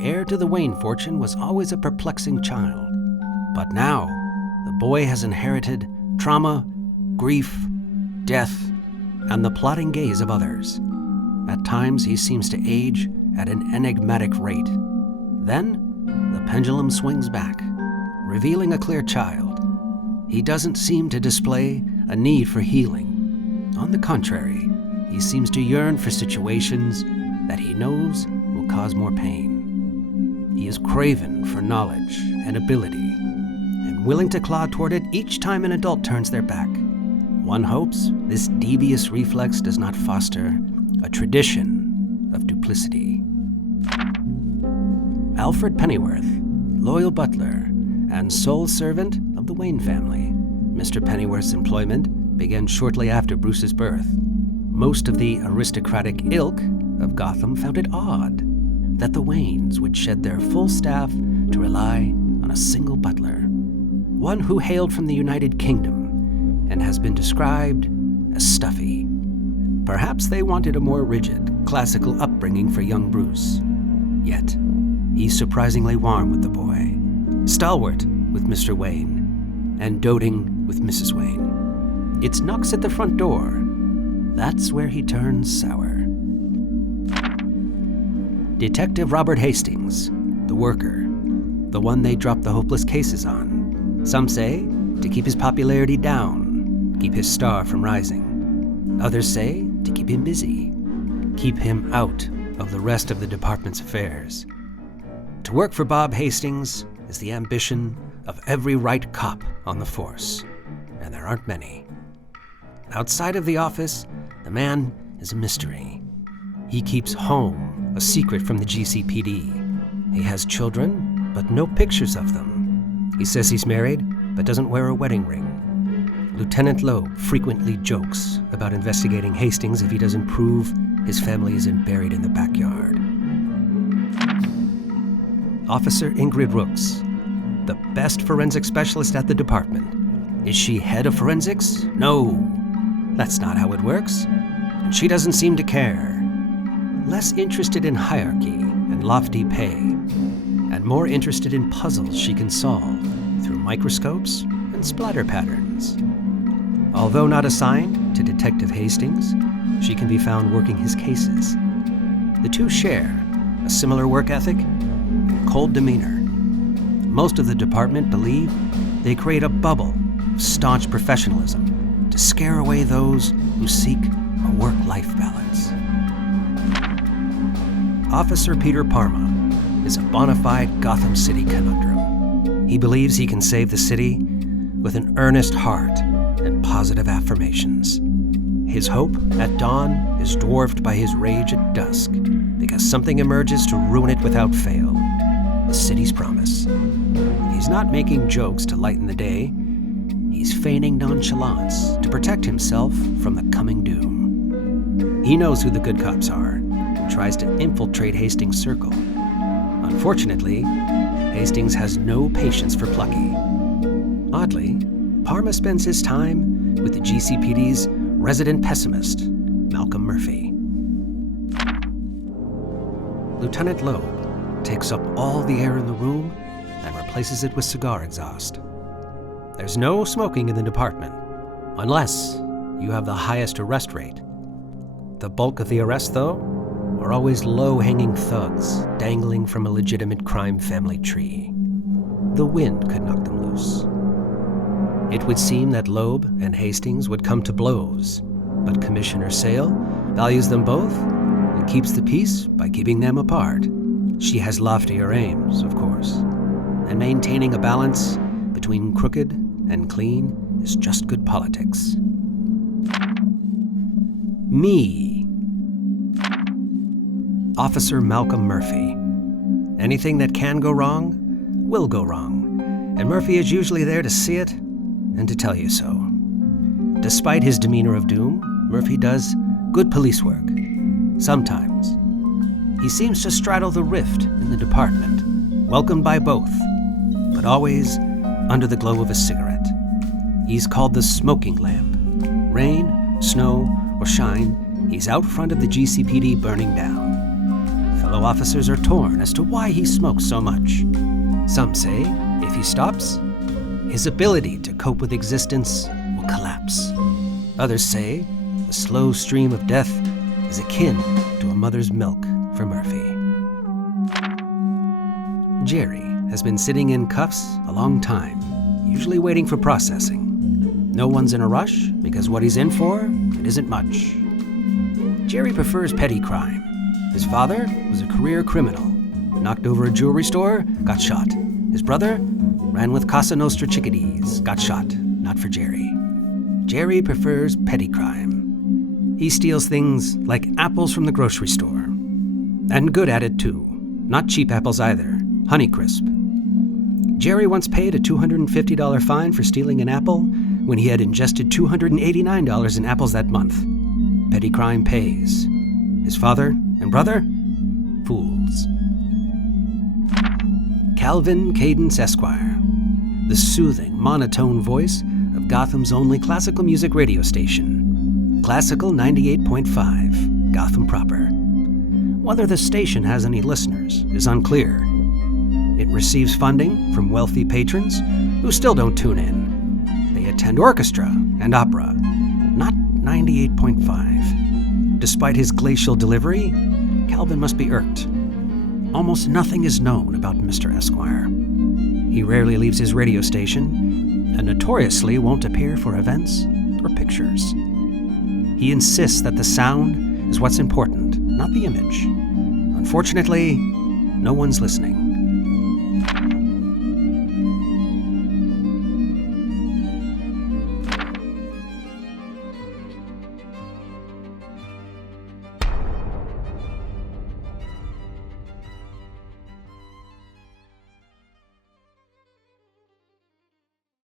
heir to the Wayne fortune was always a perplexing child. But now, the boy has inherited trauma, grief, death, and the plotting gaze of others. At times, he seems to age at an enigmatic rate. Then, the pendulum swings back, revealing a clear child. He doesn't seem to display a need for healing. On the contrary, he seems to yearn for situations that he knows will cause more pain. He is craven for knowledge and ability, and willing to claw toward it each time an adult turns their back. One hopes this devious reflex does not foster a tradition of duplicity. Alfred Pennyworth, loyal butler and sole servant of the Wayne family. Mr. Pennyworth's employment began shortly after Bruce's birth. Most of the aristocratic ilk of Gotham found it odd that the Waynes would shed their full staff to rely on a single butler, one who hailed from the United Kingdom and has been described as stuffy. Perhaps they wanted a more rigid, classical upbringing for young Bruce. Yet, he's surprisingly warm with the boy, stalwart with Mr. Wayne, and doting with Mrs. Wayne. It's knocks at the front door. That's where he turns sour. Detective Robert Hastings, the worker, the one they dropped the hopeless cases on. Some say to keep his popularity down, keep his star from rising. Others say to keep him busy, keep him out of the rest of the department's affairs. To work for Bob Hastings is the ambition of every right cop on the force, and there aren't many. Outside of the office, the man is a mystery. He keeps home a secret from the GCPD. He has children, but no pictures of them. He says he's married, but doesn't wear a wedding ring. Lieutenant Loeb frequently jokes about investigating Hastings if he doesn't prove his family isn't buried in the backyard. Officer Ingrid Rooks, the best forensic specialist at the department. Is she head of forensics? No, that's not how it works. And she doesn't seem to care. Less interested in hierarchy and lofty pay, and more interested in puzzles she can solve through microscopes and splatter patterns. Although not assigned to Detective Hastings, she can be found working his cases. The two share a similar work ethic and cold demeanor. Most of the department believe they create a bubble of staunch professionalism to scare away those who seek a work-life balance. Officer Peter Parma is a bona fide Gotham City conundrum. He believes he can save the city with an earnest heart and positive affirmations. His hope at dawn is dwarfed by his rage at dusk, because something emerges to ruin it without fail: the city's promise. He's not making jokes to lighten the day. He's feigning nonchalance to protect himself from the coming doom. He knows who the good cops are and tries to infiltrate Hastings' circle. Unfortunately, Hastings has no patience for plucky. Oddly, Parma spends his time with the GCPD's resident pessimist, Malcom Murphy. Lieutenant Loeb takes up all the air in the room and replaces it with cigar exhaust. There's no smoking in the department, unless you have the highest arrest rate. The bulk of the arrests, though, are always low-hanging thugs dangling from a legitimate crime family tree. The wind could knock them loose. It would seem that Loeb and Hastings would come to blows, but Commissioner Sale values them both and keeps the peace by keeping them apart. She has loftier aims, of course, and maintaining a balance between crooked and clean is just good politics. Me. Officer Malcom Murphy. Anything that can go wrong will go wrong, and Murphy is usually there to see it and to tell you so. Despite his demeanor of doom, Murphy does good police work. Sometimes. He seems to straddle the rift in the department, welcomed by both, but always under the glow of a cigarette. He's called the smoking lamp. Rain, snow, or shine, he's out front of the GCPD burning down. Fellow officers are torn as to why he smokes so much. Some say if he stops, his ability to cope with existence will collapse. Others say the slow stream of death is akin to a mother's milk for Murphy. Jerry has been sitting in cuffs a long time, usually waiting for processing. No one's in a rush because what he's in for, it isn't much. Jerry prefers petty crime. His father was a career criminal. Knocked over a jewelry store, got shot. His brother ran with Casa Nostra chickadees, got shot. Not for Jerry. Jerry prefers petty crime. He steals things like apples from the grocery store. And good at it, too. Not cheap apples either. Honeycrisp. Jerry once paid a $250 fine for stealing an apple when he had ingested $289 in apples that month. Petty crime pays. His father and brother? Fools. Calvin Cadence, Esquire. The soothing, monotone voice of Gotham's only classical music radio station. Classical 98.5, Gotham proper. Whether the station has any listeners is unclear. It receives funding from wealthy patrons who still don't tune in. They attend orchestra and opera, not 98.5. Despite his glacial delivery, Calvin must be irked. Almost nothing is known about Mr. Esquire. He rarely leaves his radio station and notoriously won't appear for events or pictures. He insists that the sound is what's important, not the image. Unfortunately, no one's listening.